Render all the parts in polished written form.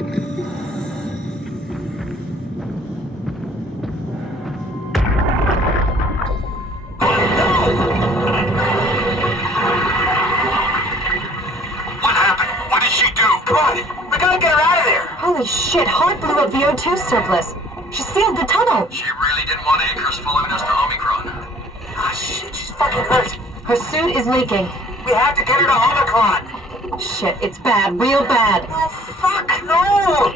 What happened? What did she do? Come on, we gotta get her out of there. Holy shit, Hart blew up the O2 surplus. She sealed the tunnel. She really didn't want Acres following us to Omicron. Ah, shit, she's fucking hurt. Her suit is leaking. We have to get her to Omicron. Shit, it's bad, real bad. Oh, fuck, no!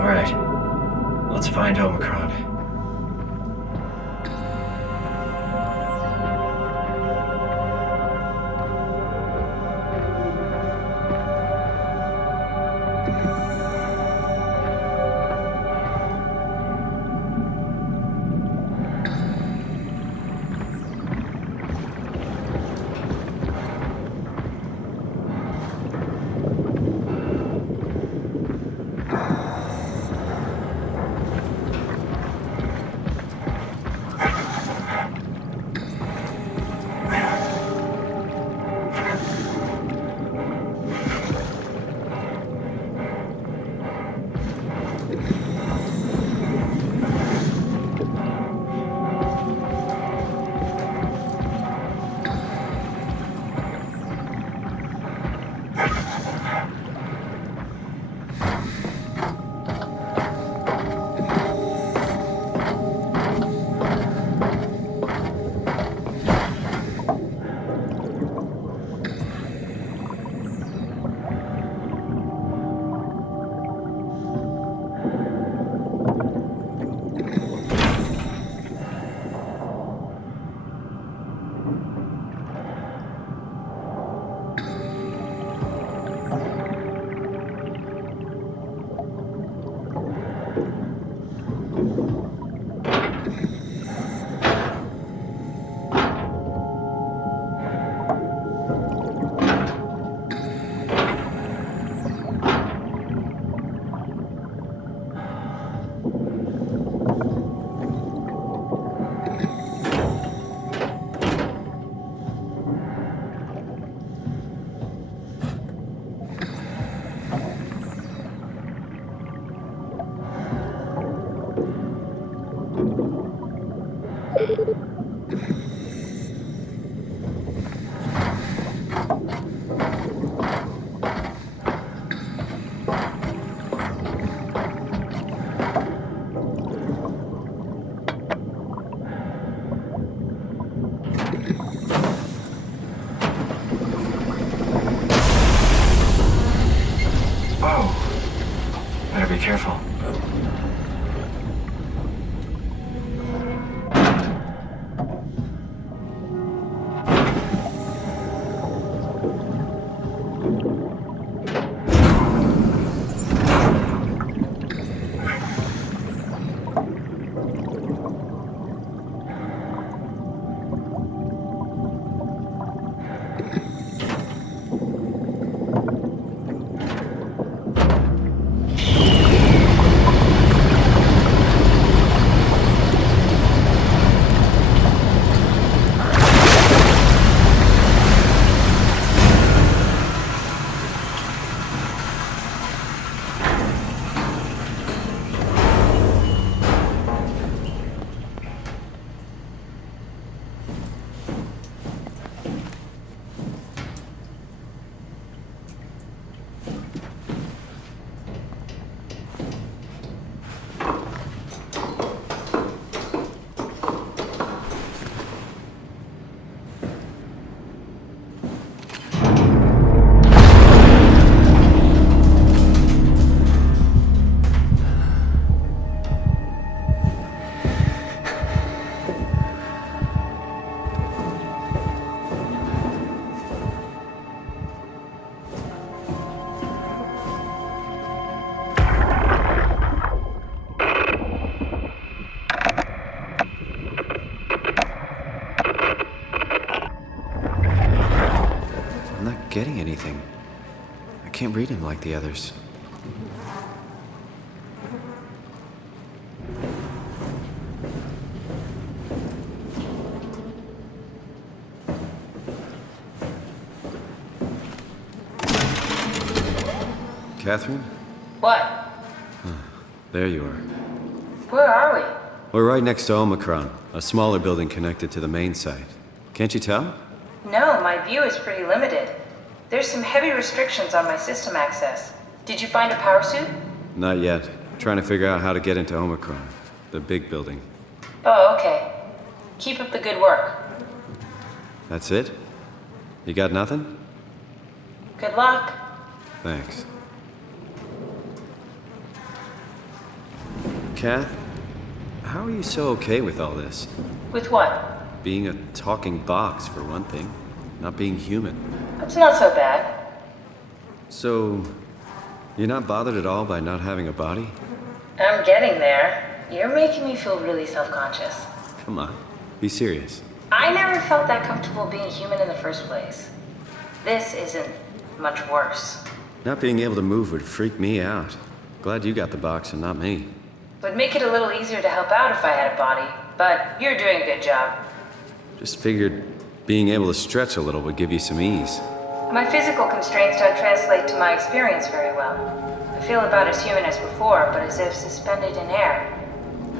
Alright, let's find Omicron. Better be careful. getting anything. I can't read him like the others. Catherine? What? There you are. Where are we? We're right next to Omicron, a smaller building connected to the main site. Can't you tell? No, my view is pretty limited. There's some heavy restrictions on my system access. Did you find a power suit? Not yet. Trying to figure out how to get into Omicron, the big building. Oh, okay. Keep up the good work. That's it? You got nothing? Good luck. Thanks. Kath, how are you so okay with all this? With what? Being a talking box, for one thing. Not being human. It's not so bad. So, you're not bothered at all by not having a body? I'm getting there. You're making me feel really self-conscious. Come on, be serious. I never felt that comfortable being human in the first place. This isn't much worse. Not being able to move would freak me out. Glad you got the box and not me. Would make it a little easier to help out if I had a body, but you're doing a good job. Just figured being able to stretch a little would give you some ease. My physical constraints don't translate to my experience very well. I feel about as human as before, but as if suspended in air.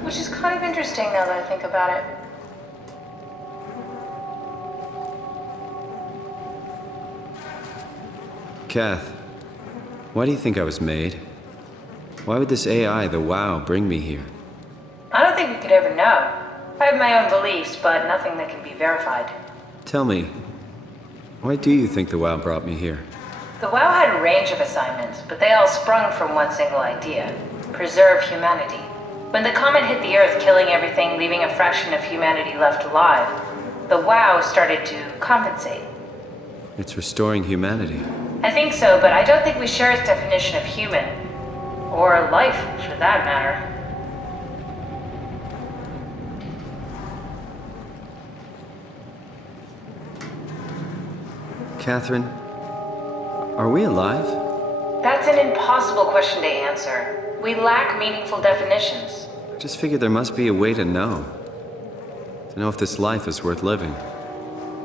Which is kind of interesting now that I think about it. Kath, why do you think I was made? Why would this AI, the WoW, bring me here? I don't think we could ever know. I have my own beliefs, but nothing that can be verified. Tell me, why do you think the WoW brought me here? The WoW had a range of assignments, but they all sprung from one single idea: preserve humanity. When the comet hit the Earth, killing everything, leaving a fraction of humanity left alive, the WoW started to compensate. It's restoring humanity. I think so, but I don't think we share its definition of human. Or life, for that matter. Catherine, are we alive? That's an impossible question to answer. We lack meaningful definitions. I just figured there must be a way to know. To know if this life is worth living.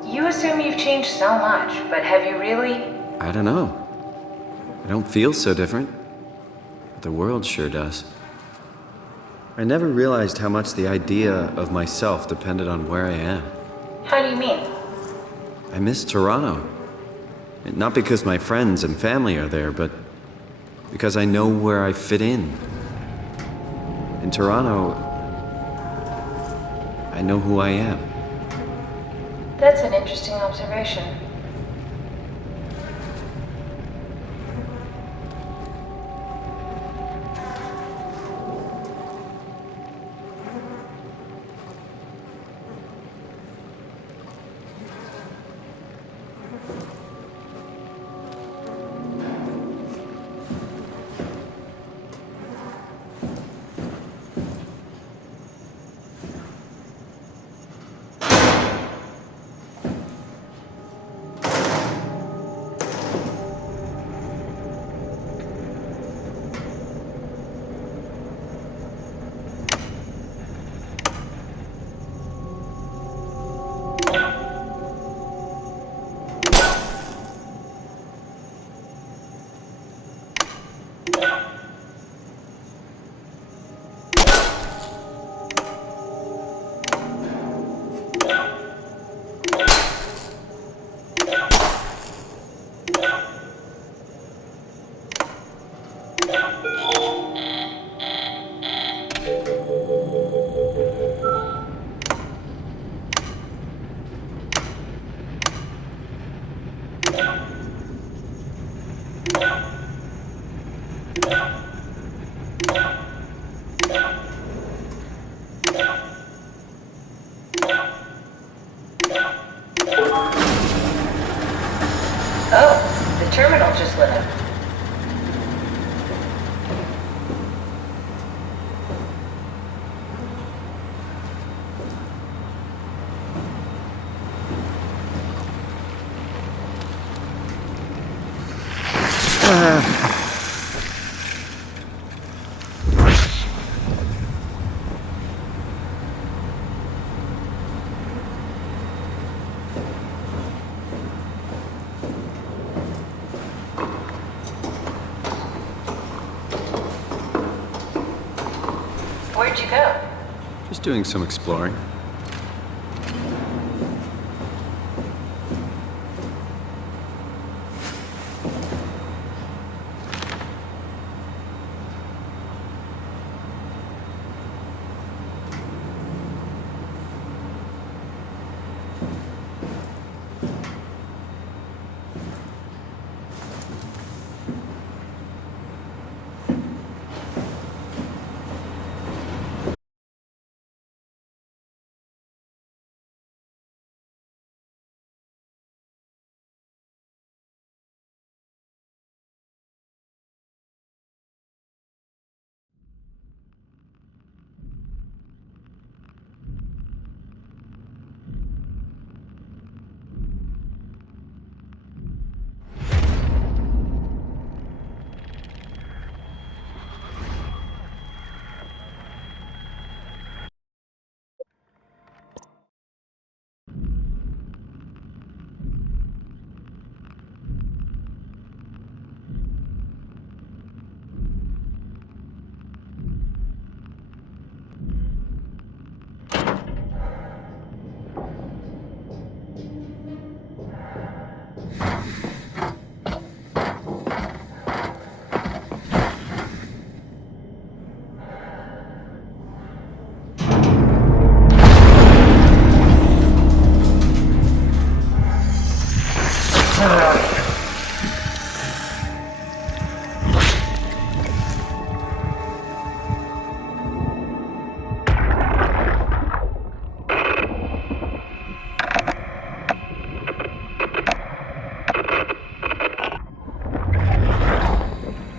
You assume you've changed so much, but have you really? I don't know. I don't feel so different. But the world sure does. I never realized how much the idea of myself depended on where I am. How do you mean? I miss Toronto. Not because my friends and family are there, but because I know where I fit in. In Toronto, I know who I am. That's an interesting observation. Oh, the terminal just lit up. Where'd you go? Just doing some exploring.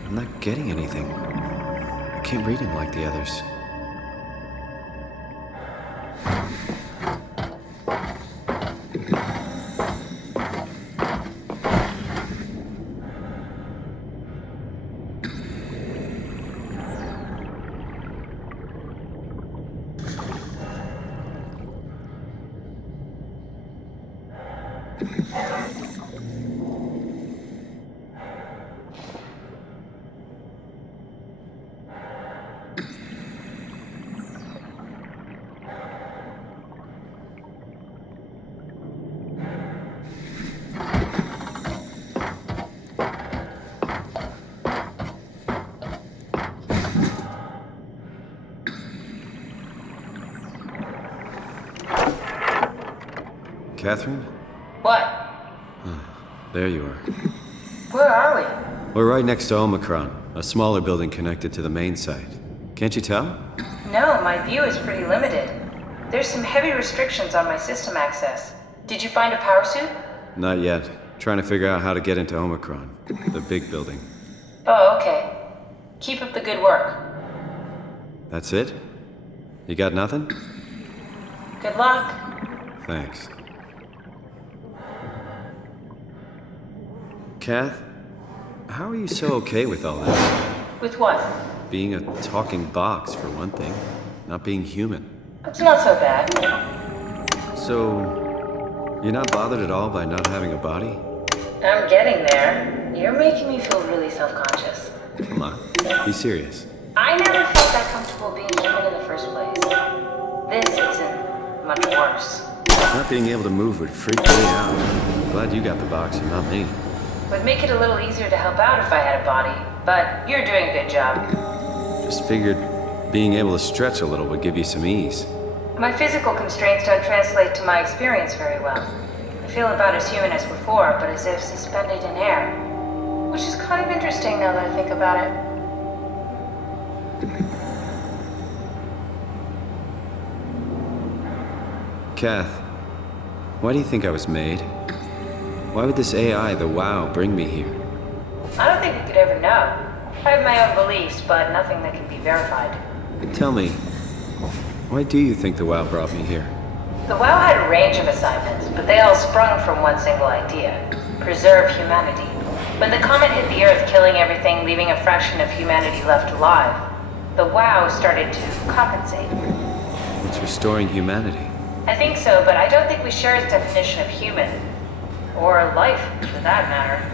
I'm not getting anything. I can't read him like the others. Catherine? What? There you are. Where are we? We're right next to Omicron, a smaller building connected to the main site. Can't you tell? No, my view is pretty limited. There's some heavy restrictions on my system access. Did you find a power suit? Not yet. Trying to figure out how to get into Omicron, the big building. Oh, okay. Keep up the good work. That's it? You got nothing? Good luck. Thanks. Kath, how are you so okay with all this? With what? Being a talking box, for one thing. Not being human. It's not so bad. So, you're not bothered at all by not having a body? I'm getting there. You're making me feel really self-conscious. Come on, be serious. I never felt that comfortable being human in the first place. This isn't much worse. Not being able to move would freak me out. I'm glad you got the box and not me. Would make it a little easier to help out if I had a body, but you're doing a good job. Just figured being able to stretch a little would give you some ease. My physical constraints don't translate to my experience very well. I feel about as human as before, but as if suspended in air. Which is kind of interesting now that I think about it. Kath, why do you think I was made? Why would this AI, the WoW, bring me here? I don't think we could ever know. I have my own beliefs, but nothing that can be verified. Tell me, why do you think the WoW brought me here? The WoW had a range of assignments, but they all sprung from one single idea: preserve humanity. When the comet hit the Earth, killing everything, leaving a fraction of humanity left alive, the WoW started to compensate. It's restoring humanity. I think so, but I don't think we share its definition of human. Or life, for that matter.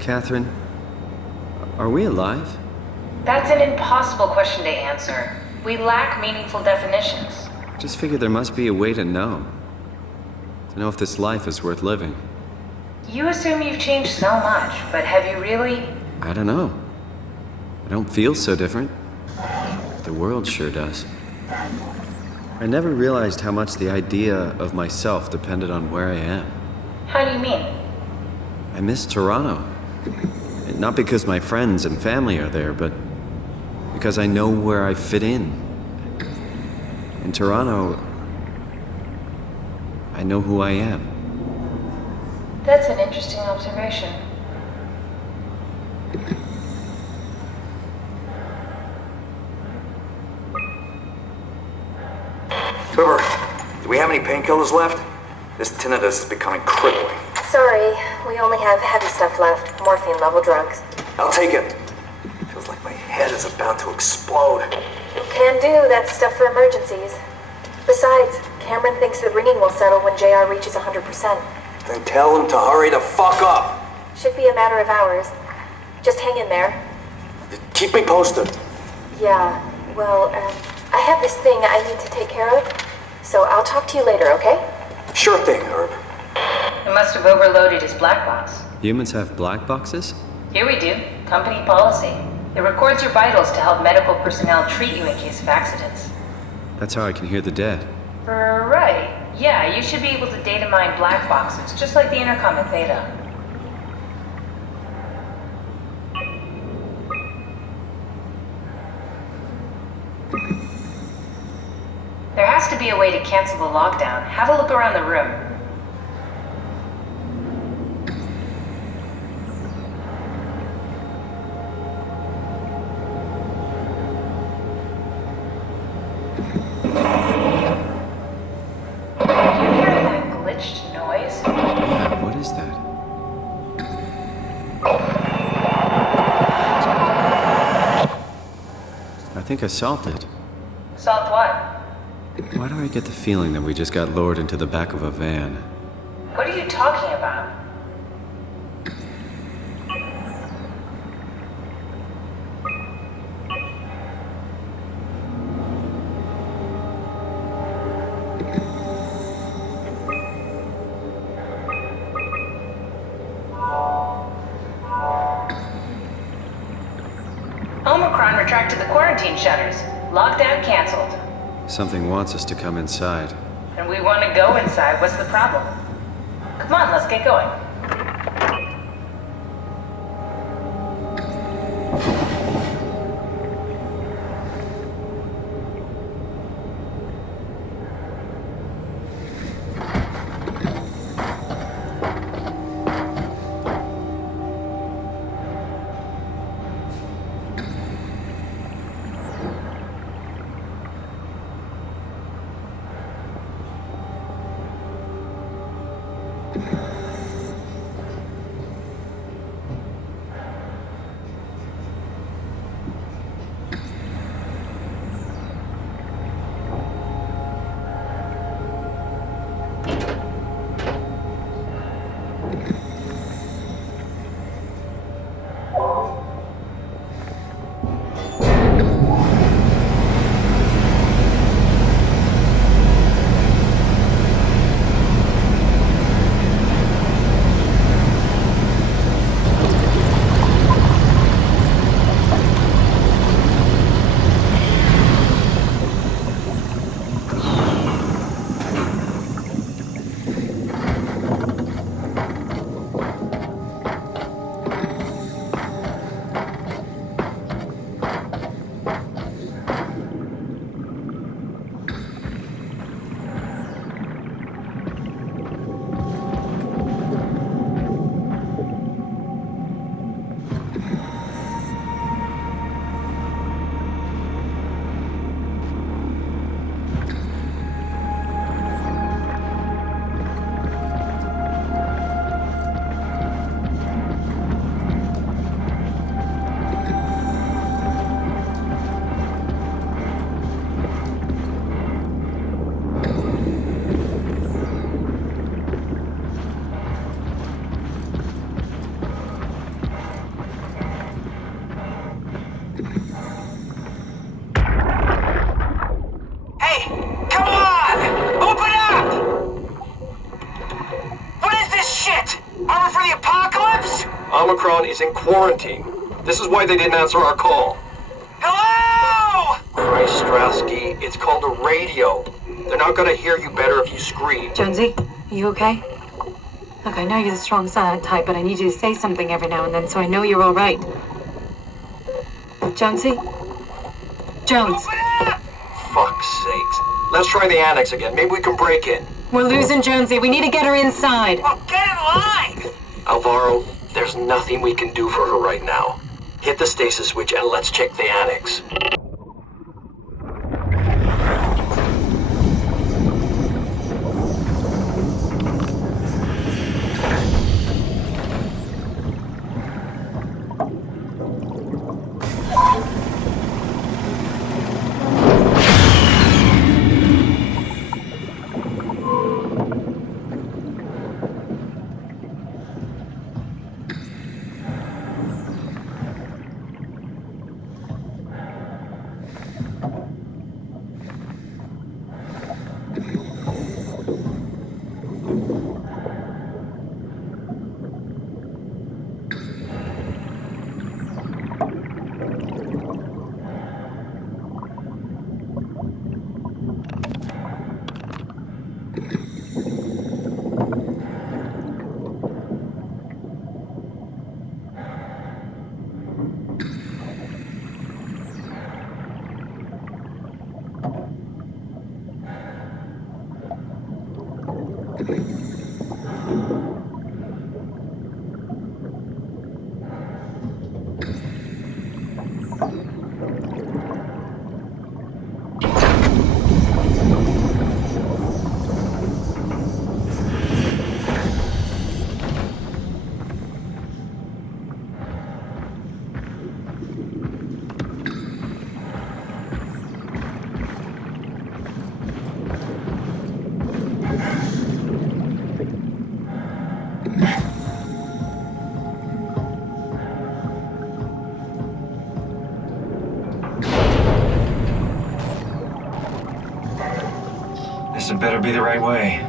Catherine, are we alive? That's an impossible question to answer. We lack meaningful definitions. I just figured there must be a way to know. To know if this life is worth living. You assume you've changed so much, but have you really? I don't know. I don't feel so different. The world sure does. I never realized how much the idea of myself depended on where I am. How do you mean? I miss Toronto. Not because my friends and family are there, but because I know where I fit in. In Toronto, I know who I am. That's an interesting observation. River, do we have any painkillers left? This tinnitus is becoming crippling. Sorry, we only have heavy stuff left. Morphine level drugs. I'll take it. Feels like my head is about to explode. Can do, that's stuff for emergencies. Besides, Cameron thinks the ringing will settle when JR reaches 100%. Then tell him to hurry the fuck up. Should be a matter of hours. Just hang in there. Keep me posted. Yeah, well, I have this thing I need to take care of, so I'll talk to you later, okay? Sure thing, Herb. It must have overloaded his black box. Humans have black boxes? Here we do. Company policy. It records your vitals to help medical personnel treat you in case of accidents. That's how I can hear the dead. Right. Yeah, you should be able to data mine black boxes, just like the intercom at Theta. There has to be a way to cancel the lockdown. Have a look around the room. You hear that glitched noise? Yeah, what is that? I think I solved it. Solved what? Why do I get the feeling that we just got lowered into the back of a van? What are you talking about? Omicron retracted the quarantine shutters. Lockdown canceled. Something wants us to come inside. And we want to go inside. What's the problem? Come on, let's get going. of the apocalypse? Omicron is in quarantine. This is why they didn't answer our call. Hello? Christ, Strasky, it's called a radio. They're not gonna hear you better if you scream. Jonesy, are you okay? Look, I know you're the strong silent type, but I need you to say something every now and then so I know you're all right. Jonesy? Jones, Fuck's sakes. Let's try the annex again. Maybe we can break in. we're losing Jonesy. We need to get her inside. Well, get in line! Alvaro, there's nothing we can do for her right now. Hit the stasis switch and let's check the annex. This had better be the right way.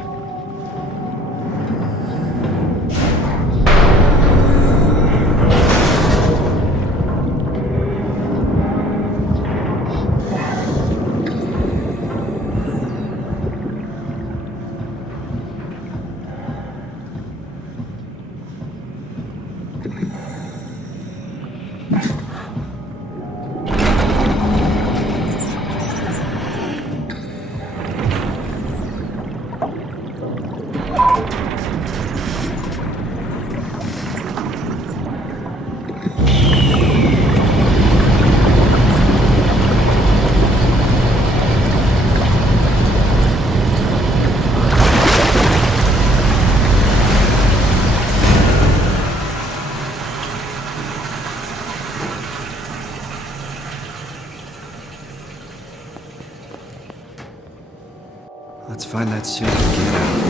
Let's find that suit and get out.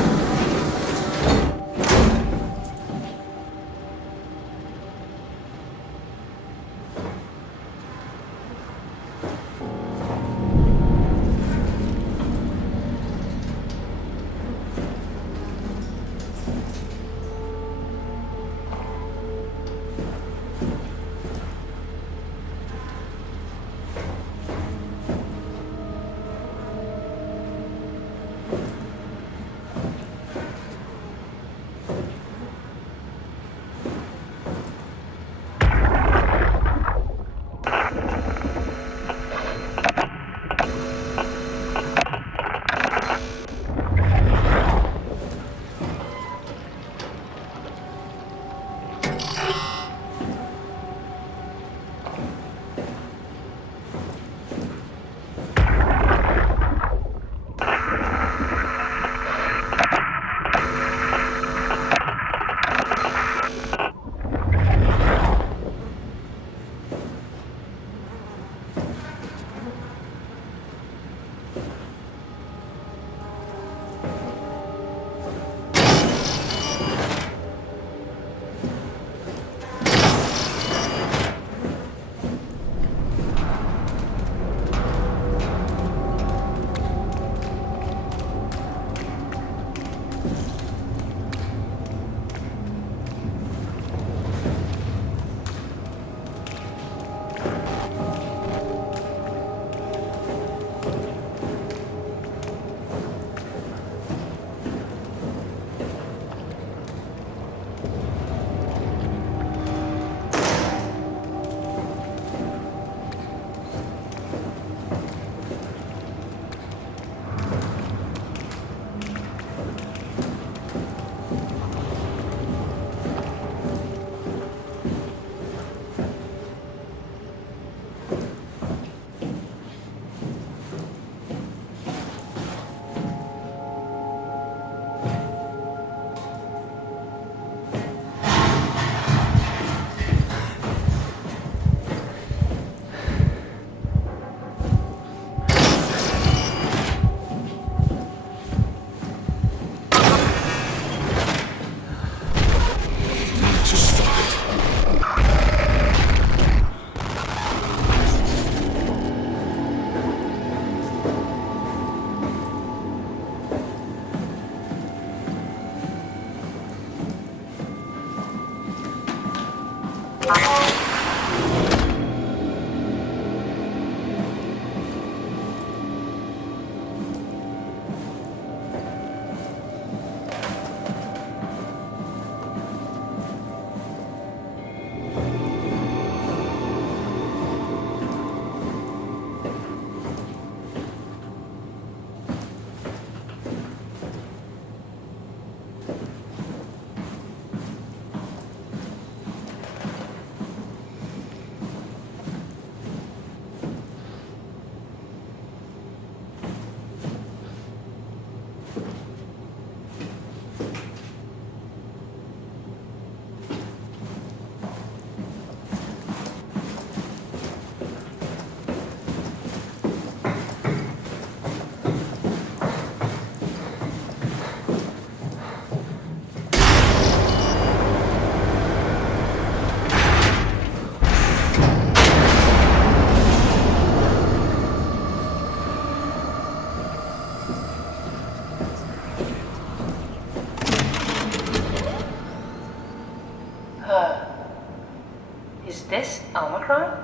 Is this Omicron?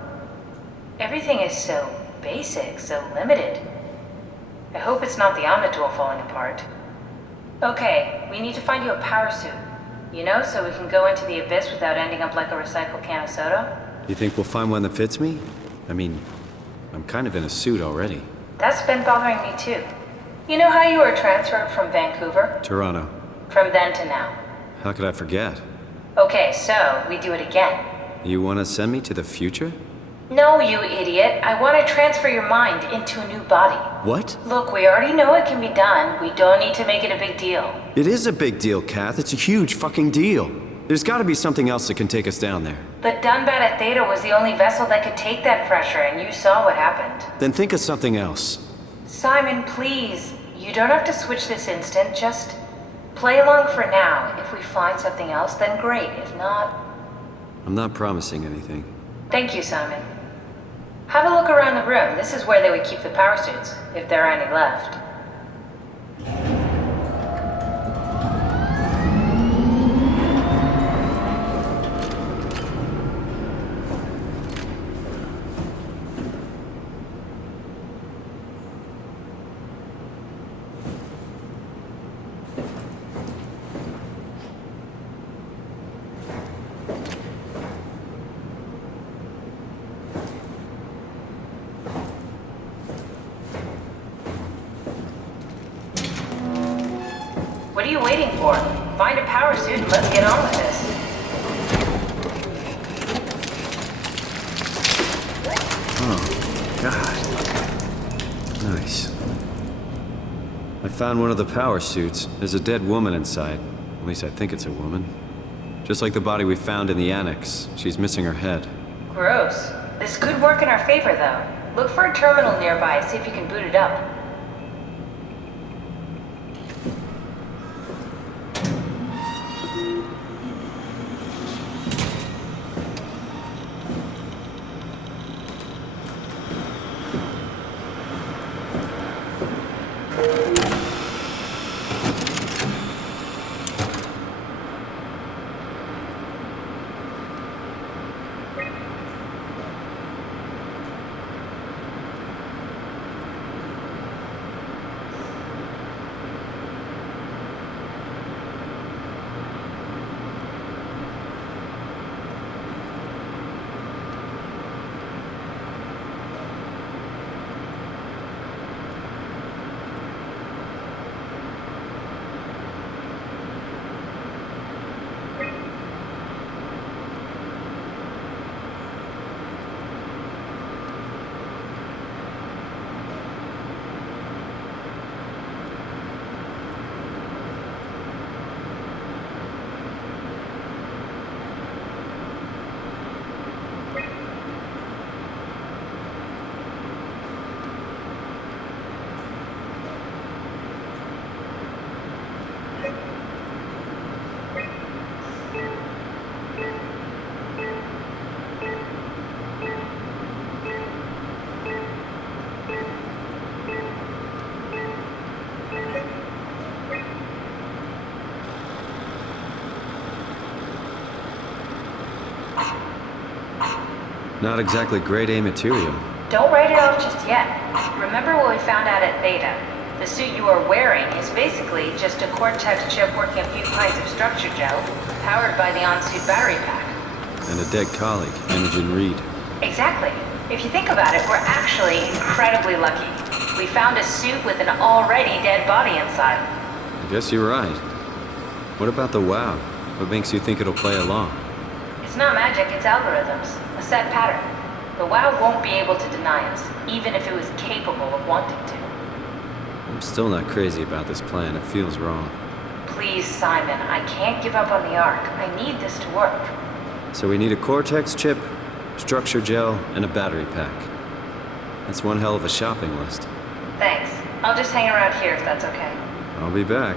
Everything is so basic, so limited. I hope it's not the Omnitool falling apart. Okay, we need to find you a power suit. You know, so we can go into the abyss without ending up like a recycled can of soda? You think we'll find one that fits me? I mean, I'm kind of in a suit already. That's been bothering me too. You know how you were transferred from Vancouver? Toronto. From then to now. How could I forget? Okay, so we do it again. You want to send me to the future? No, you idiot. I want to transfer your mind into a new body. What? Look, we already know it can be done. We don't need to make it a big deal. It is a big deal, Kath. It's a huge fucking deal. There's got to be something else that can take us down there. The Dunbat at Theta was the only vessel that could take that pressure, and you saw what happened. Then think of something else. Simon, please. You don't have to switch this instant. Just play along for now. If we find something else, then great. If not... I'm not promising anything. Thank you, Simon. Have a look around the room. This is where they would keep the power suits, if there are any left. What are you waiting for? Find a power suit and let's get on with this. Oh, God. Nice. I found one of the power suits. There's a dead woman inside. At least I think it's a woman. Just like the body we found in the annex. She's missing her head. Gross. This could work in our favor, though. Look for a terminal nearby, see if you can boot it up. Not exactly grade A material. Don't write it off just yet. Remember what we found out at Theta? The suit you are wearing is basically just a Cortex chip working a few pints of structure gel, powered by the on-suit battery pack. And a dead colleague, Imogen Reed. Exactly. If you think about it, we're actually incredibly lucky. We found a suit with an already dead body inside. I guess you're right. What about the WoW? What makes you think it'll play along? It's not magic, it's algorithms. A set pattern. The WoW won't be able to deny us, even if it was capable of wanting to. I'm still not crazy about this plan. It feels wrong. Please, Simon, I can't give up on the Ark. I need this to work. So we need a Cortex chip, structure gel, and a battery pack. That's one hell of a shopping list. Thanks. I'll just hang around here if that's okay. I'll be back.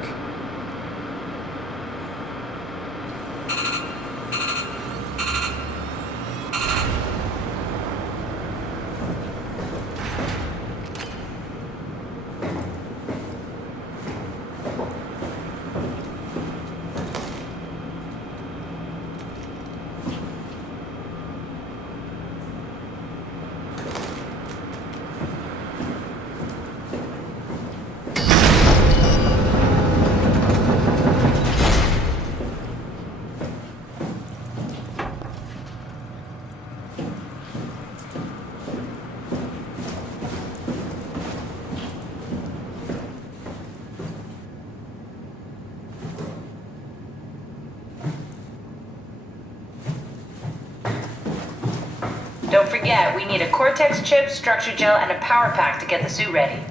Don't forget, we need a Cortex chip, structure gel, and a power pack to get the suit ready.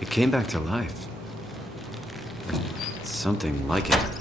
It came back to life. Something like it.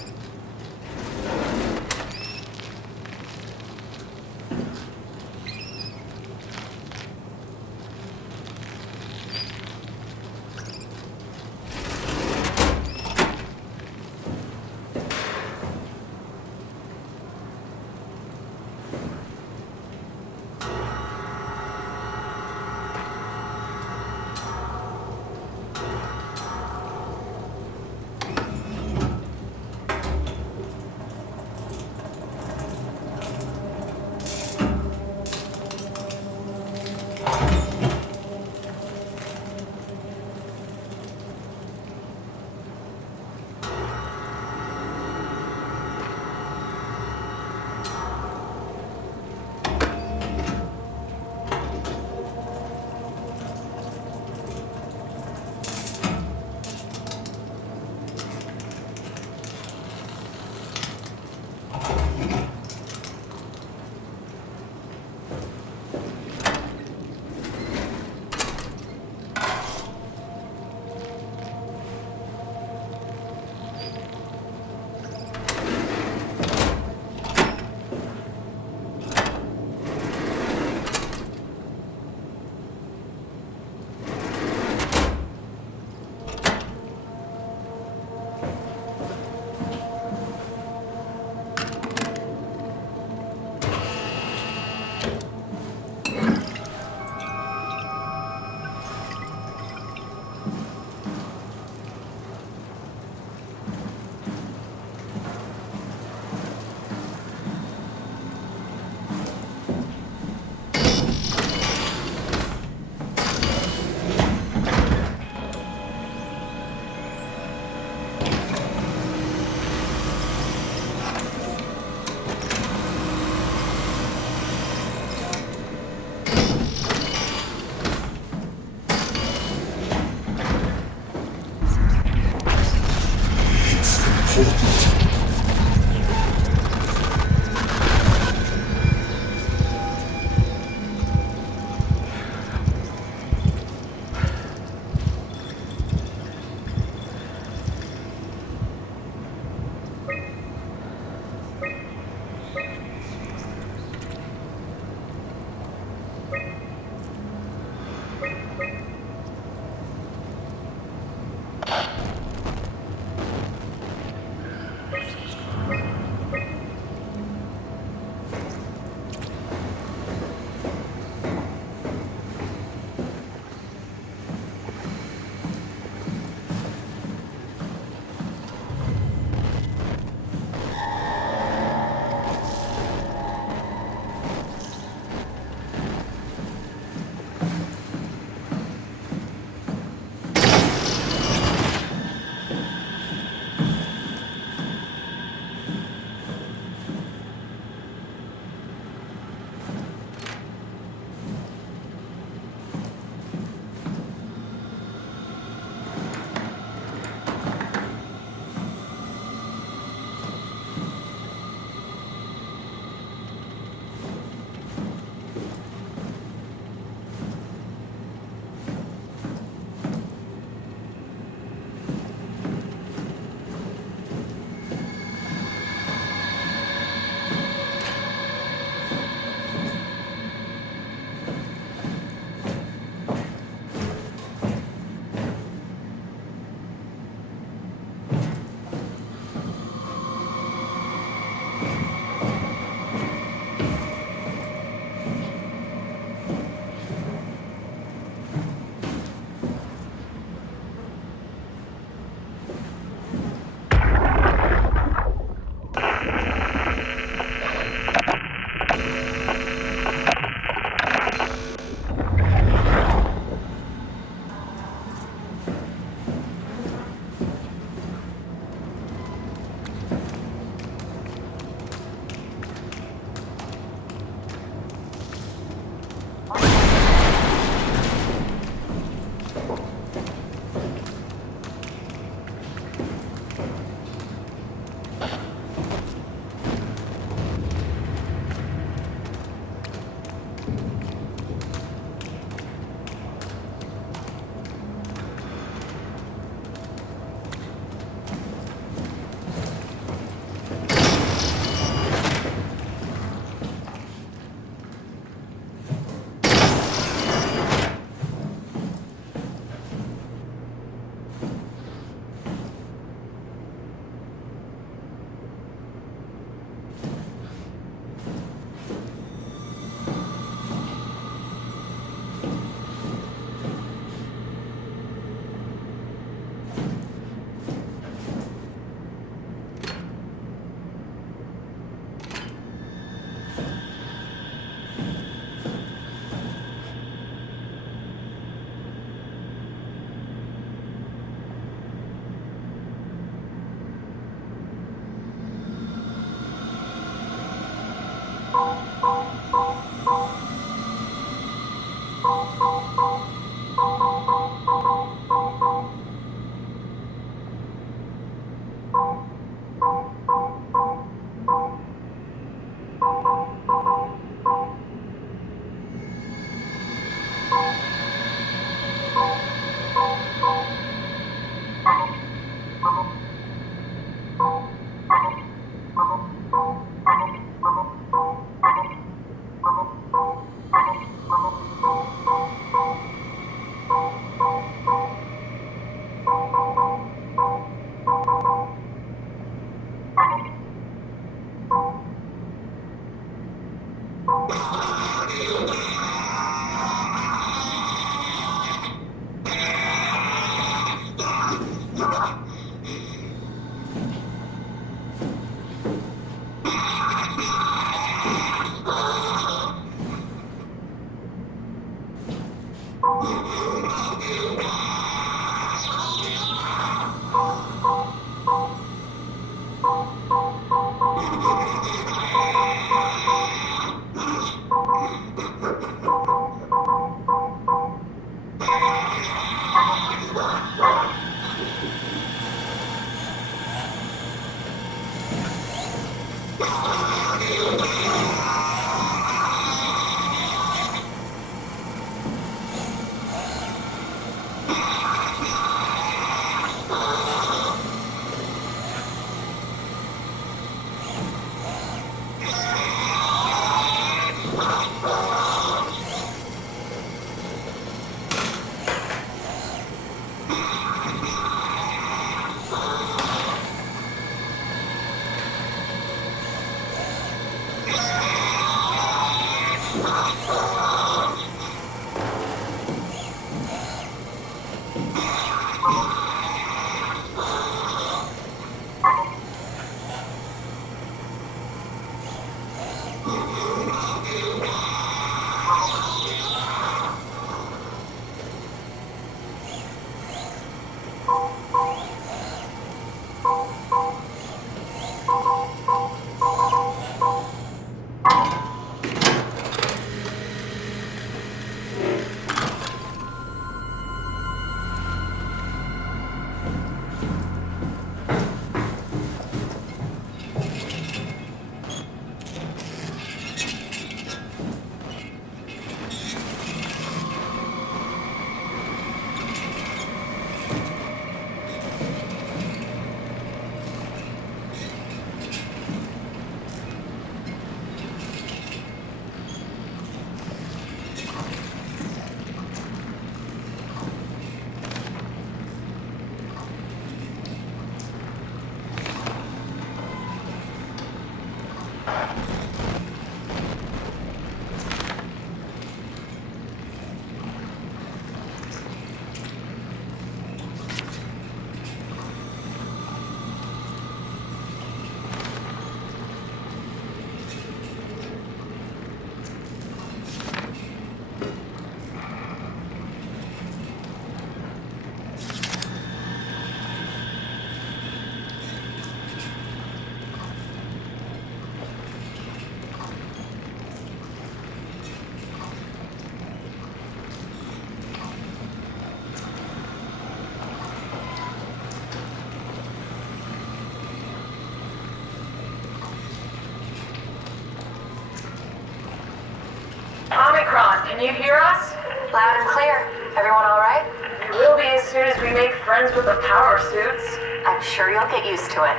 Lumar, can you hear us? Loud and clear. Everyone all right? We will be as soon as we make friends with the power suits. I'm sure you'll get used to it.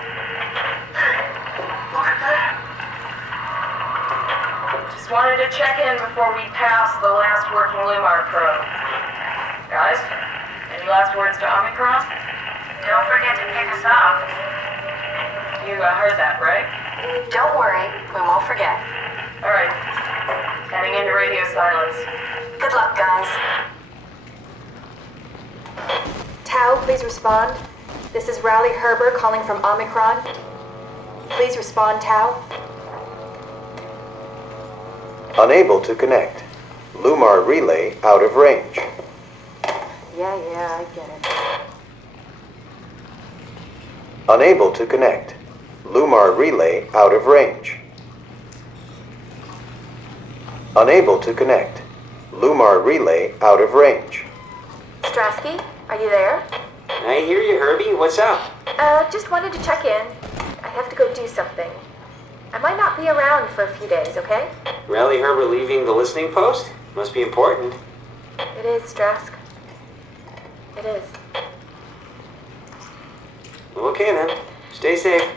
Look at that. Just wanted to check in before we pass the last working Lumar probe. Guys, any last words to Omicron? Don't forget to pick us up. You heard that, right? Don't worry, we won't forget. Alright. Heading into radio silence. Good luck, guys. Tau, please respond. This is Riley Herber calling from Omicron. Please respond, Tau. Unable to connect. Lumar relay out of range. Yeah, I get it. Unable to connect. Lumar relay out of range. Unable to connect. Lumar relay out of range. Strasky, are you there? I hear you, Herbie. What's up? Just wanted to check in. I have to go do something. I might not be around for a few days, okay? Riley Herbert leaving the listening post? Must be important. It is, Strask. It is. Well, okay then. Stay safe.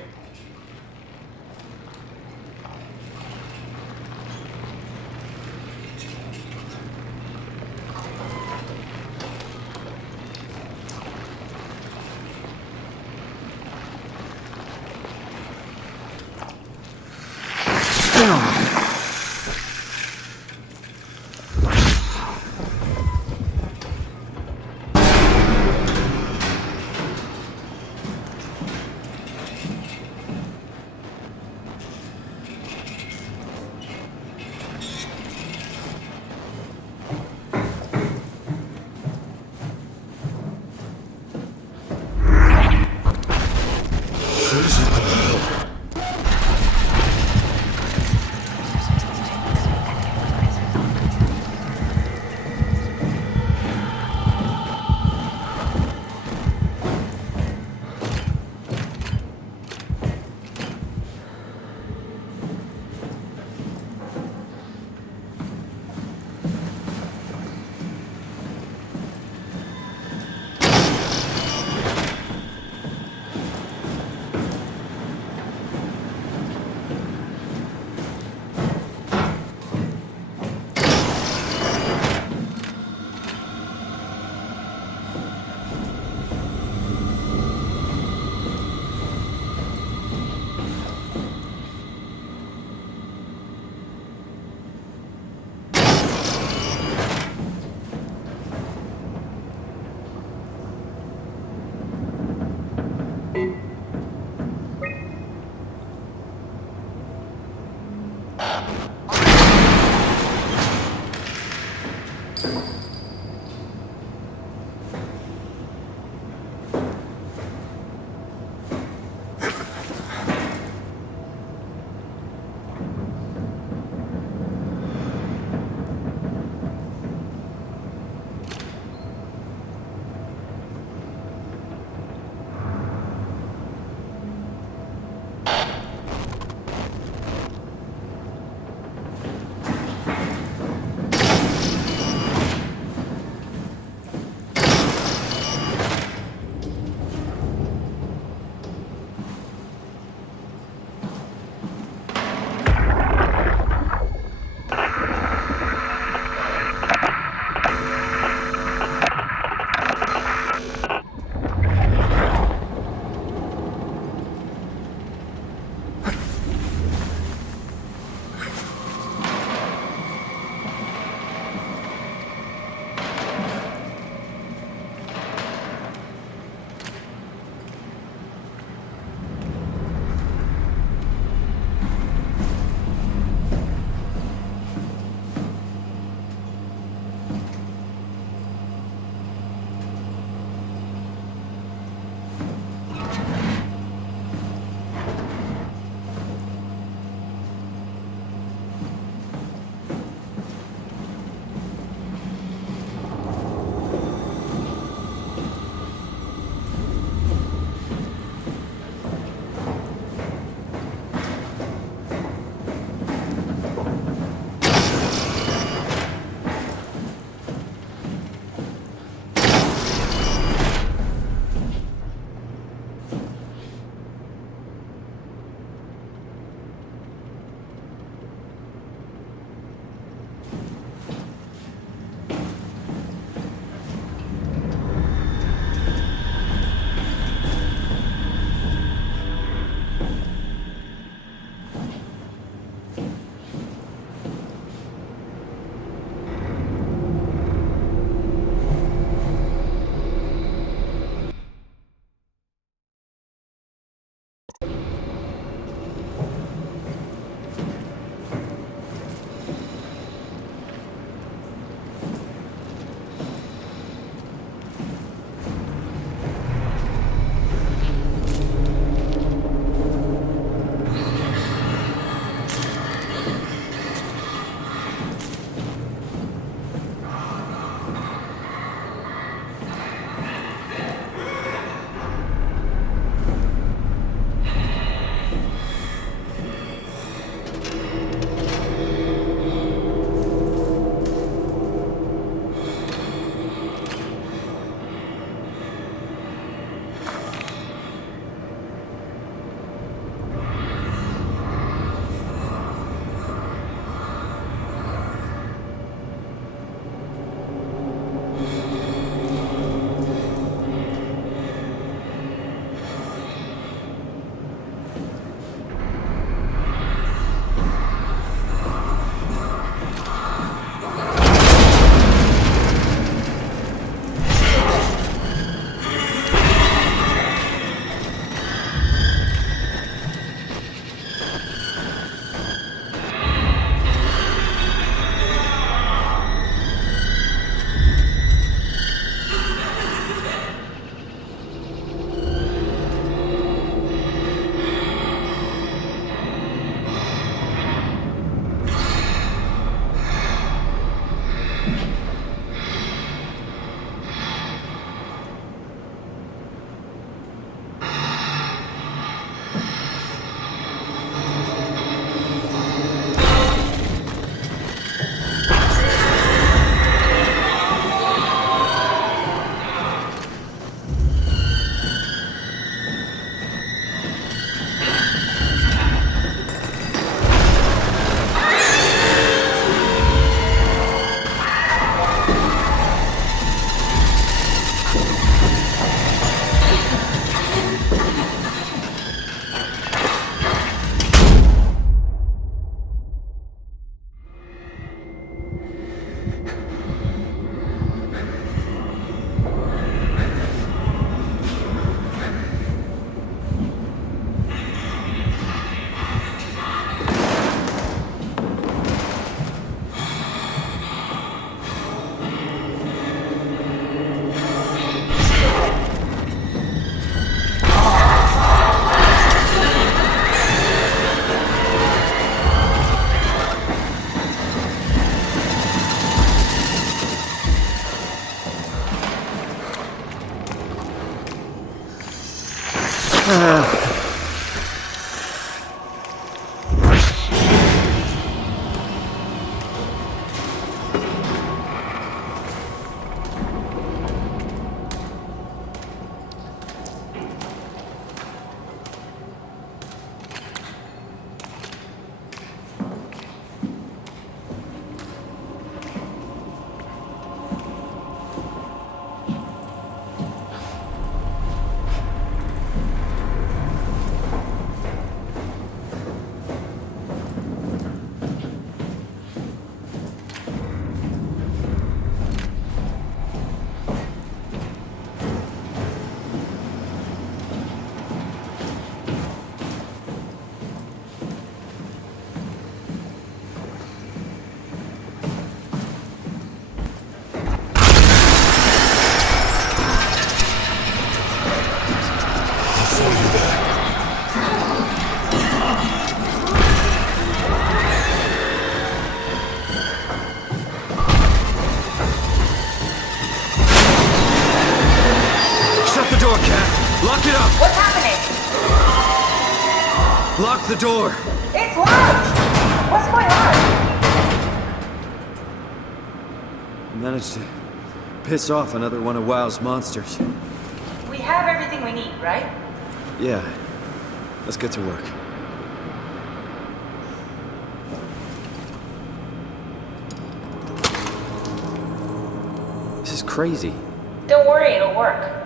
Lock it up! What's happening? Lock the door! It's locked! What's going on? I managed to piss off another one of WoW's monsters. We have everything we need, right? Yeah. Let's get to work. This is crazy. Don't worry, it'll work.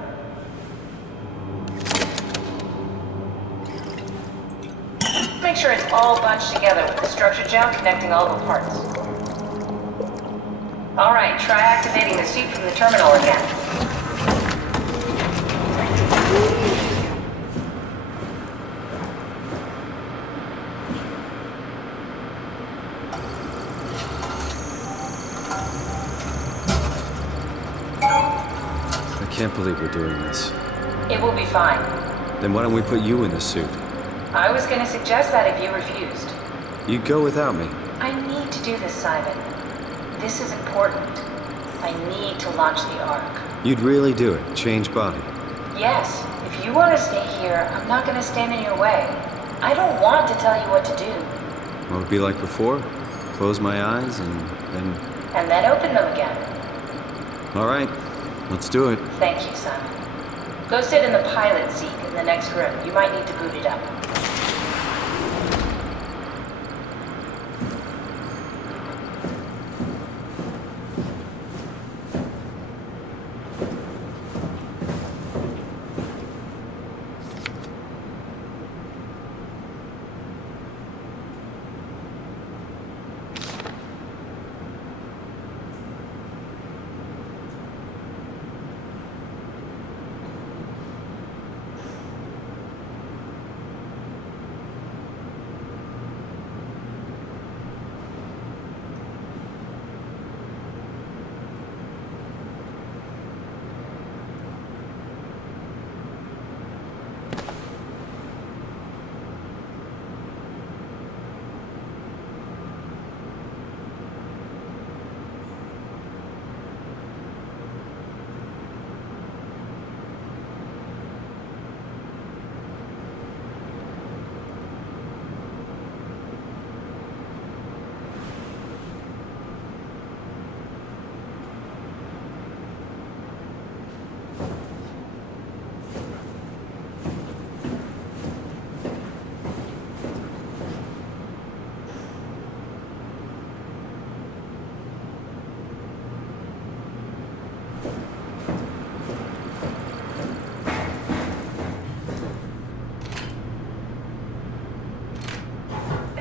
Make sure it's all bunched together with the structure gel connecting all the parts. Alright, try activating the suit from the terminal again. I can't believe we're doing this. It will be fine. Then why don't we put you in the suit? I was gonna suggest that if you refused. You'd go without me. I need to do this, Simon. This is important. I need to launch the Ark. You'd really do it? Change body? Yes. If you want to stay here, I'm not gonna stand in your way. I don't want to tell you what to do. What would it be like before? Close my eyes and then... And then open them again. All right. Let's do it. Thank you, Simon. Go sit in the pilot seat in the next room. You might need to boot it up.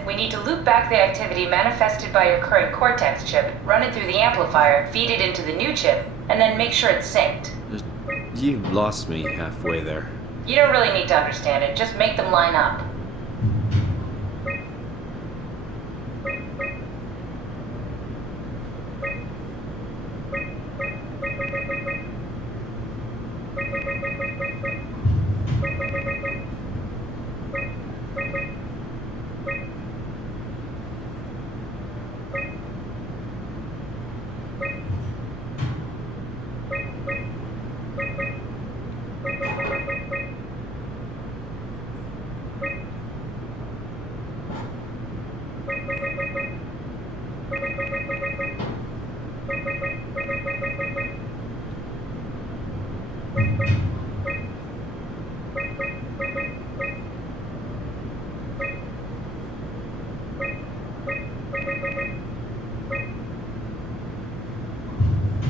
We need to loop back the activity manifested by your current Cortex chip, run it through the amplifier, feed it into the new chip, and then make sure it's synced. You lost me halfway there. You don't really need to understand it, just make them line up.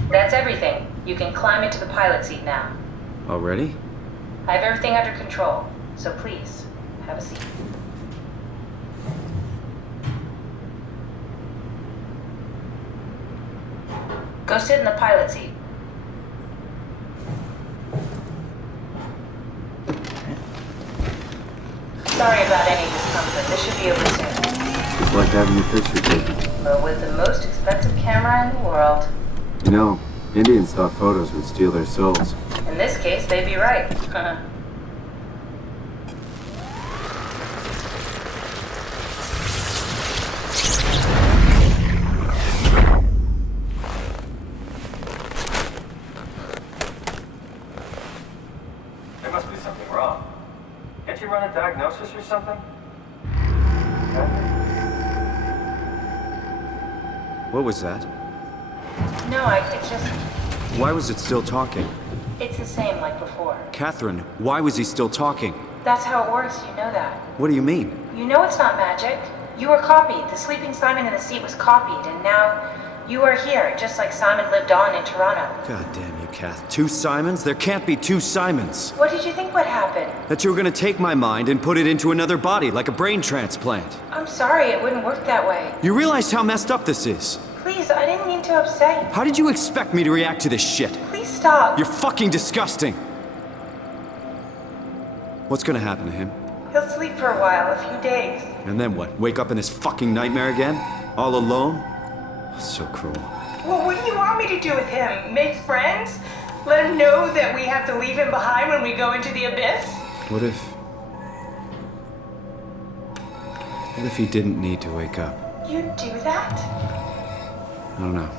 That's everything. You can climb into the pilot seat now. Already? I have everything under control, so please, have a seat. Go sit in the pilot seat. Sorry about any discomfort. This should be over soon. It's like having your picture taken. But with the most expensive camera in the world. You know, Indians thought photos would steal their souls. In this case, they'd be right. There must be something wrong. Can't you run a diagnosis or something? What was that? No, it's just... Why was it still talking? It's the same like before. Catherine, why was he still talking? That's how it works, you know that. What do you mean? You know it's not magic. You were copied. The sleeping Simon in the seat was copied, and now you are here, just like Simon lived on in Toronto. God damn you, Kath. 2 Simons? There can't be 2 Simons. What did you think would happen? That you were gonna take my mind and put it into another body, like a brain transplant. I'm sorry, it wouldn't work that way. You realize how messed up this is? Please, I didn't mean to upset you. How did you expect me to react to this shit? Please stop. You're fucking disgusting. What's gonna happen to him? He'll sleep for a while, a few days. And then what? Wake up in this fucking nightmare again? All alone? So cruel. Well, what do you want me to do with him? Make friends? Let him know that we have to leave him behind when we go into the abyss? What if... What if he didn't need to wake up? You'd do that? I don't know.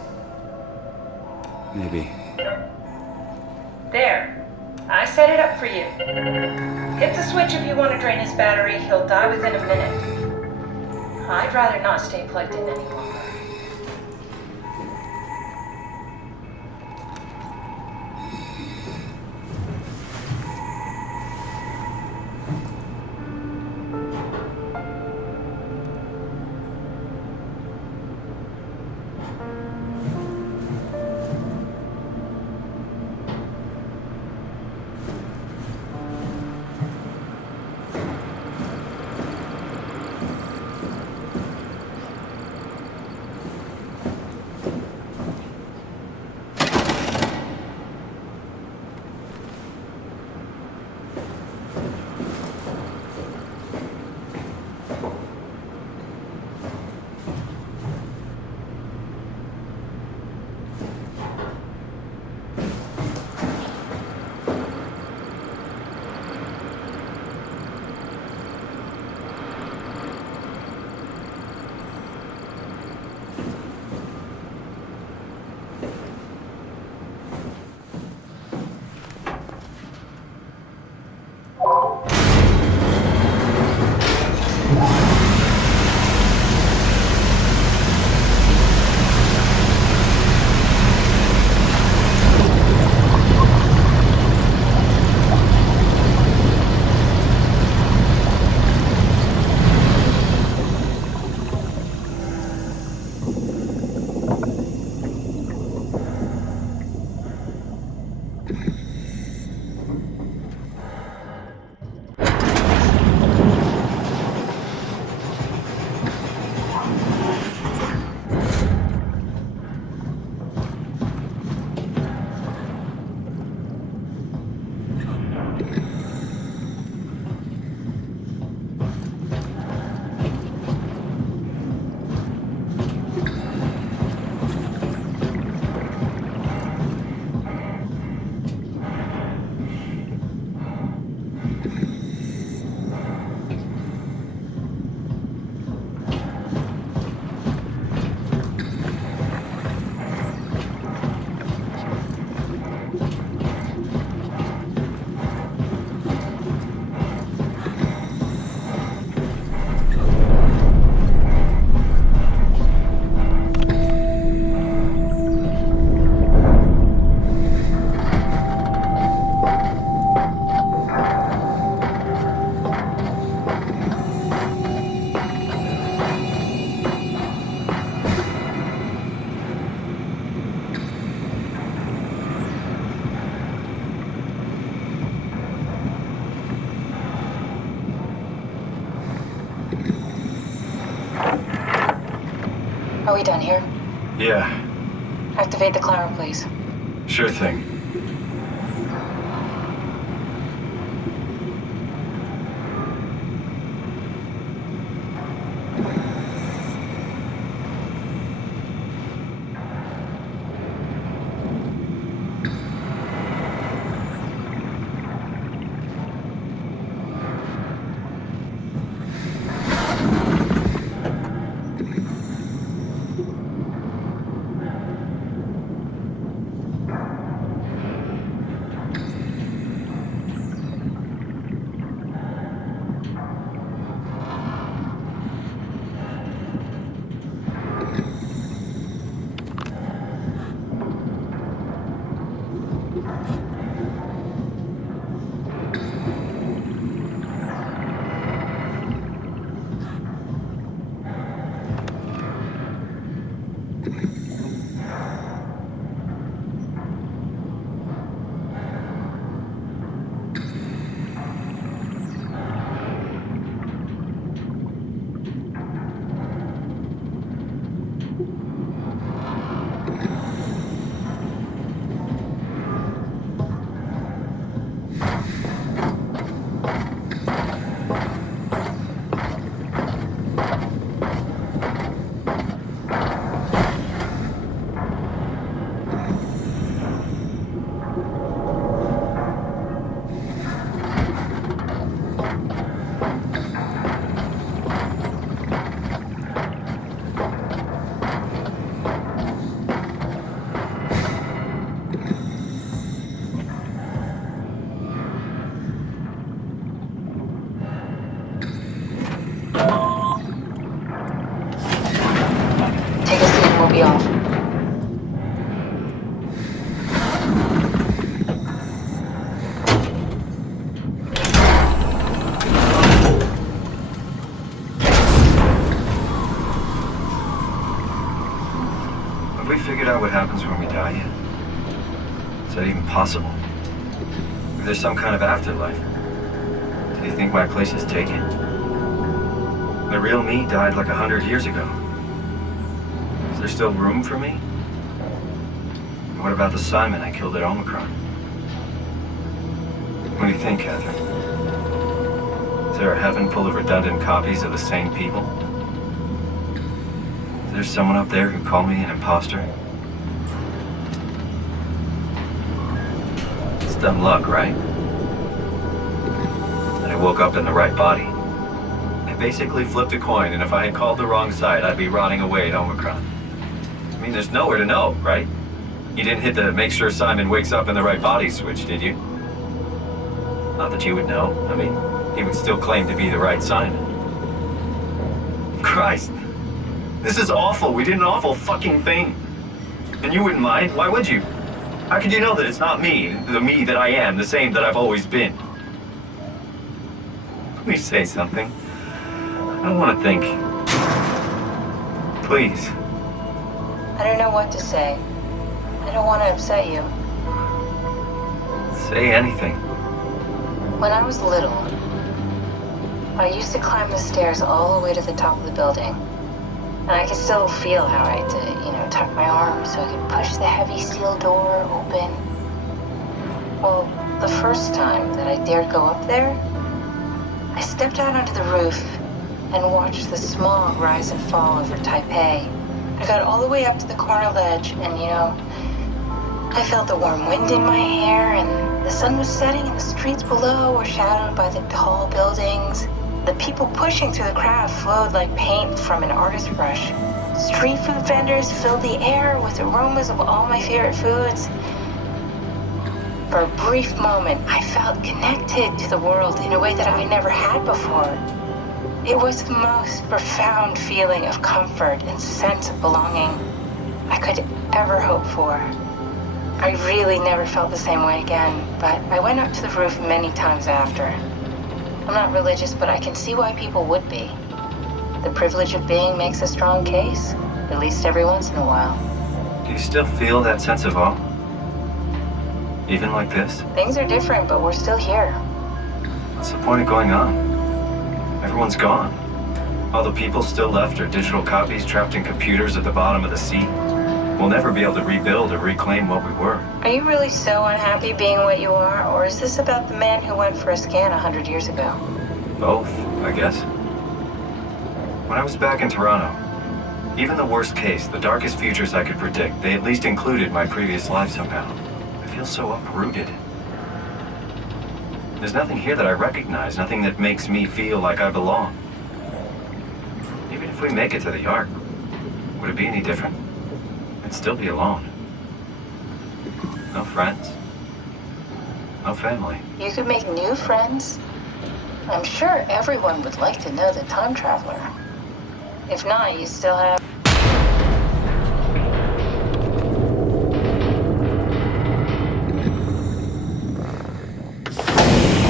Maybe. There. I set it up for you. Hit the switch if you want to drain his battery. He'll die within a minute. I'd rather not stay plugged in any longer. Are we done here? Yeah, Activate the climber, please. sure thing. Take a seat and we'll be off. Have we figured out what happens when we die yet? Is that even possible? If there's some kind of afterlife, do you think my place is taken? The real me died like 100 years ago. Is there still room for me? And what about the Simon I killed at Omicron? What do you think, Catherine? Is there a heaven full of redundant copies of the same people? Is there someone up there who called me an imposter? It's dumb luck, right? And I woke up in the right body. I basically flipped a coin, and if I had called the wrong side, I'd be rotting away at Omicron. I mean, there's nowhere to know, right? You didn't hit the make sure Simon wakes up in the right body switch, did you? Not that you would know. I mean, he would still claim to be the right Simon. Christ. This is awful. We did an awful fucking thing. And you wouldn't mind. Why would you? How could you know that it's not me, the me that I am, the same that I've always been? Please say something. I don't want to think. Please. I don't know what to say. I don't want to upset you. Say anything. When I was little, I used to climb the stairs all the way to the top of the building. And I could still feel how I had to, tuck my arm so I could push the heavy steel door open. Well, the first time that I dared go up there, I stepped out onto the roof and watched the smog rise and fall over Taipei. I got all the way up to the corner ledge and, I felt the warm wind in my hair and the sun was setting and the streets below were shadowed by the tall buildings. The people pushing through the crowd flowed like paint from an artist's brush. Street food vendors filled the air with aromas of all my favorite foods. For a brief moment, I felt connected to the world in a way that I never had before. It was the most profound feeling of comfort and sense of belonging I could ever hope for. I really never felt the same way again, but I went up to the roof many times after. I'm not religious, but I can see why people would be. The privilege of being makes a strong case, at least every once in a while. Do you still feel that sense of awe? Even like this? Things are different, but we're still here. What's the point of going on? Everyone's gone. All the people still left are digital copies trapped in computers at the bottom of the sea. We'll never be able to rebuild or reclaim what we were. Are you really so unhappy being what you are, or is this about the man who went for a scan 100 years ago? Both, I guess. When I was back in Toronto, even the worst case, the darkest futures I could predict, they at least included my previous life somehow. I feel so uprooted. There's nothing here that I recognize, nothing that makes me feel like I belong. Even if we make it to the Ark, would it be any different? I'd still be alone. No friends. No family. You could make new friends. I'm sure everyone would like to know the time traveler. If not, you still have...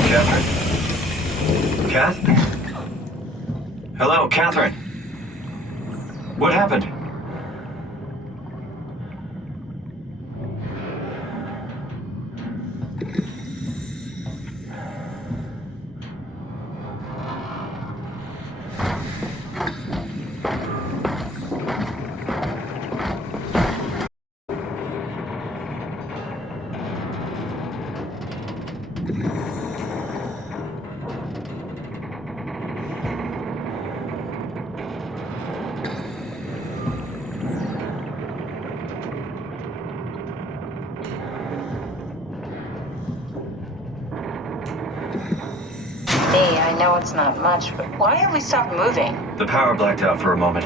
Catherine? Kath? Hello, Catherine. What happened? I know it's not much, but why have we stopped moving? The power blacked out for a moment.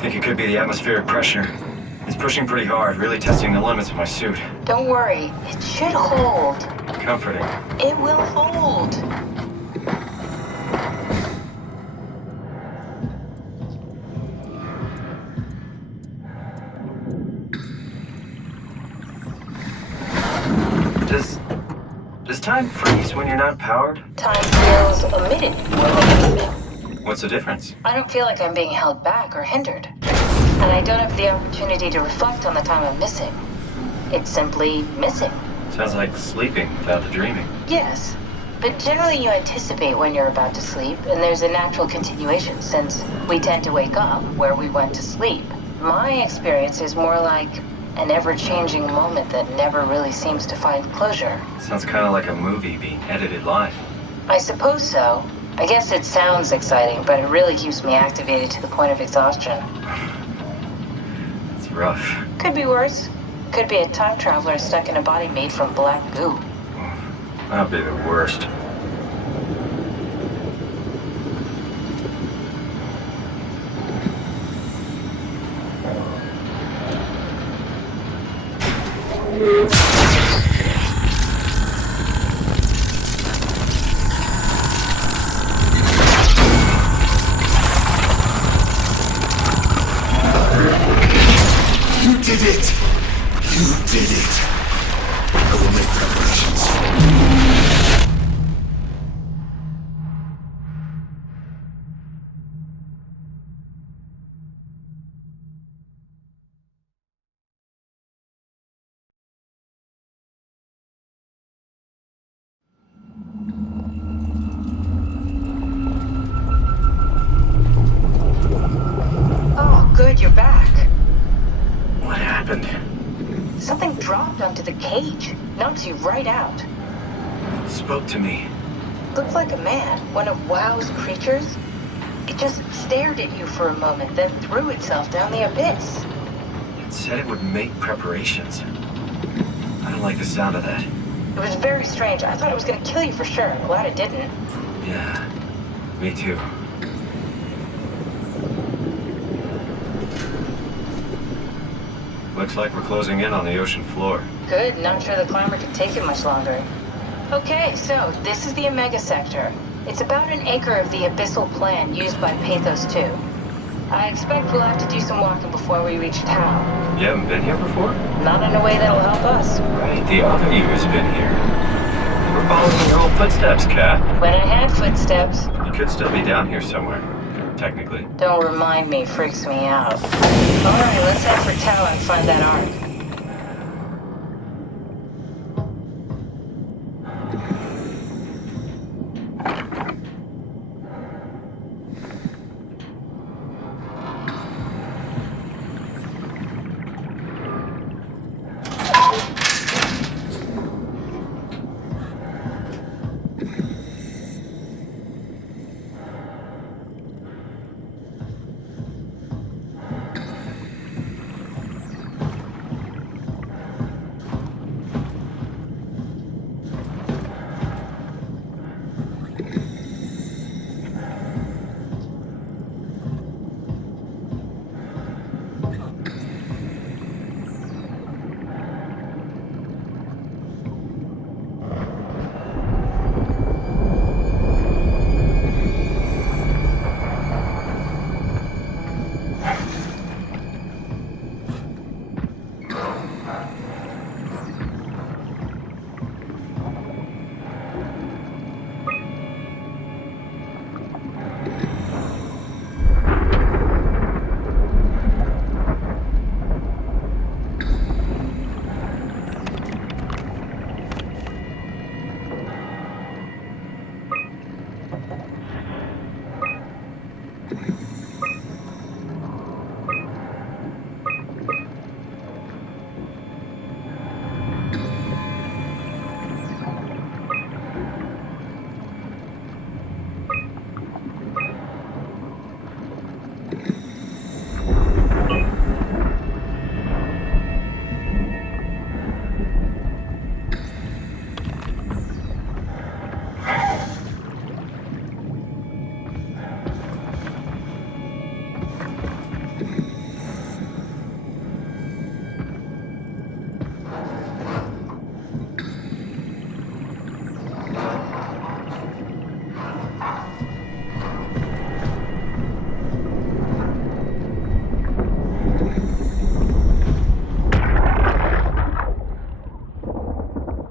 Think it could be the atmospheric pressure. It's pushing pretty hard, really testing the limits of my suit. Don't worry, it should hold. Comforting. It will hold. Does time freeze when you're not powered? Time feels omitted more than moving. What's the difference? I don't feel like I'm being held back or hindered. And I don't have the opportunity to reflect on the time I'm missing. It's simply missing. Sounds like sleeping without the dreaming. Yes, but generally you anticipate when you're about to sleep, and there's a natural continuation since we tend to wake up where we went to sleep. My experience is more like an ever-changing moment that never really seems to find closure. Sounds kind of like a movie being edited live. I suppose so. I guess it sounds exciting, but it really keeps me activated to the point of exhaustion. It's rough. Could be worse. Could be a time traveler stuck in a body made from black goo. That'd be the worst. You did it! You did it! I will make preparations. Oh, good, you're back. What happened? Something dropped onto the cage. Knocks you right out. It spoke to me. Looked like a man, one of WoW's creatures. It just stared at you for a moment, then threw itself down the abyss. It said it would make preparations. I don't like the sound of that. It was very strange. I thought it was gonna kill you for sure. I'm glad it didn't. Yeah, me too. Looks like we're closing in on the ocean floor. Good, not sure the climber can take it much longer. Okay, so this is the Omega Sector. It's about an acre of the abyssal plan used by Pathos 2. I expect we'll have to do some walking before we reach town. You haven't been here before? Not in a way that'll help us. Right, the other you has been here. We're following your old footsteps, Kath. When I had footsteps. You could still be down here somewhere, technically. Don't remind me, freaks me out. Alright, let's head for Tau and find that Ark.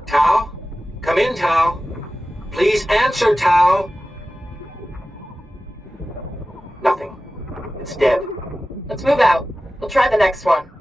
Tao? Come in, Tao. Please answer, Tao. Nothing. It's dead. Let's move out. We'll try the next one.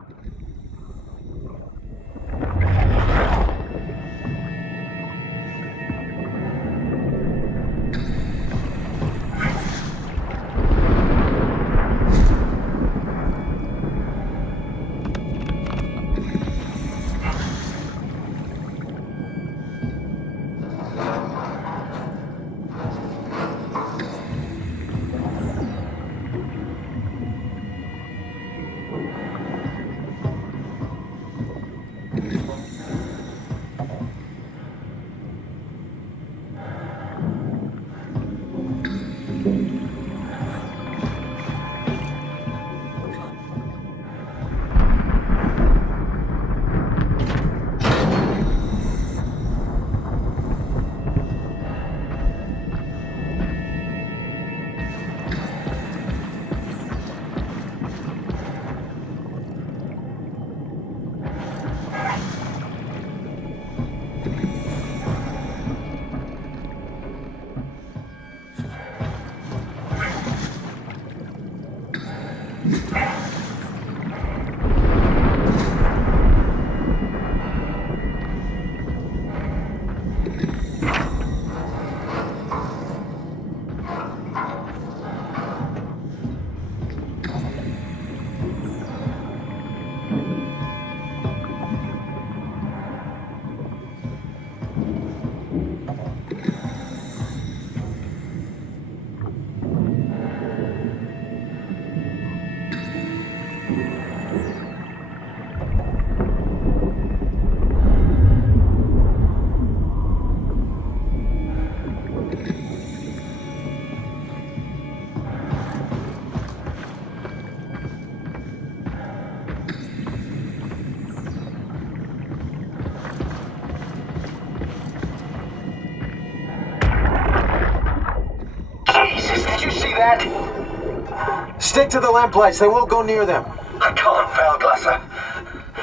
Stick to the lamplights, they won't go near them. I can't, Valglasser.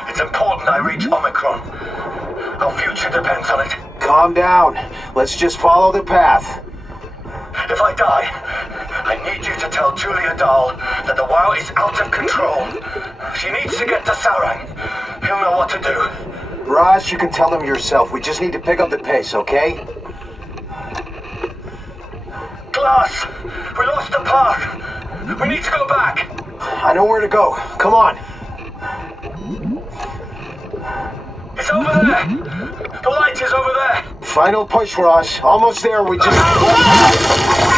It's important I reach Omicron. Our future depends on it. Calm down. Let's just follow the path. If I die, I need you to tell Julia Dahl that the WoW is out of control. She needs to get to Saurang. He'll know what to do. Raj, you can tell him yourself. We just need to pick up the pace, okay? Glass! We lost the path! We need to go back! I know where to go. Come on. It's over there! The light is over there! Final push, Ross. Almost there. We just...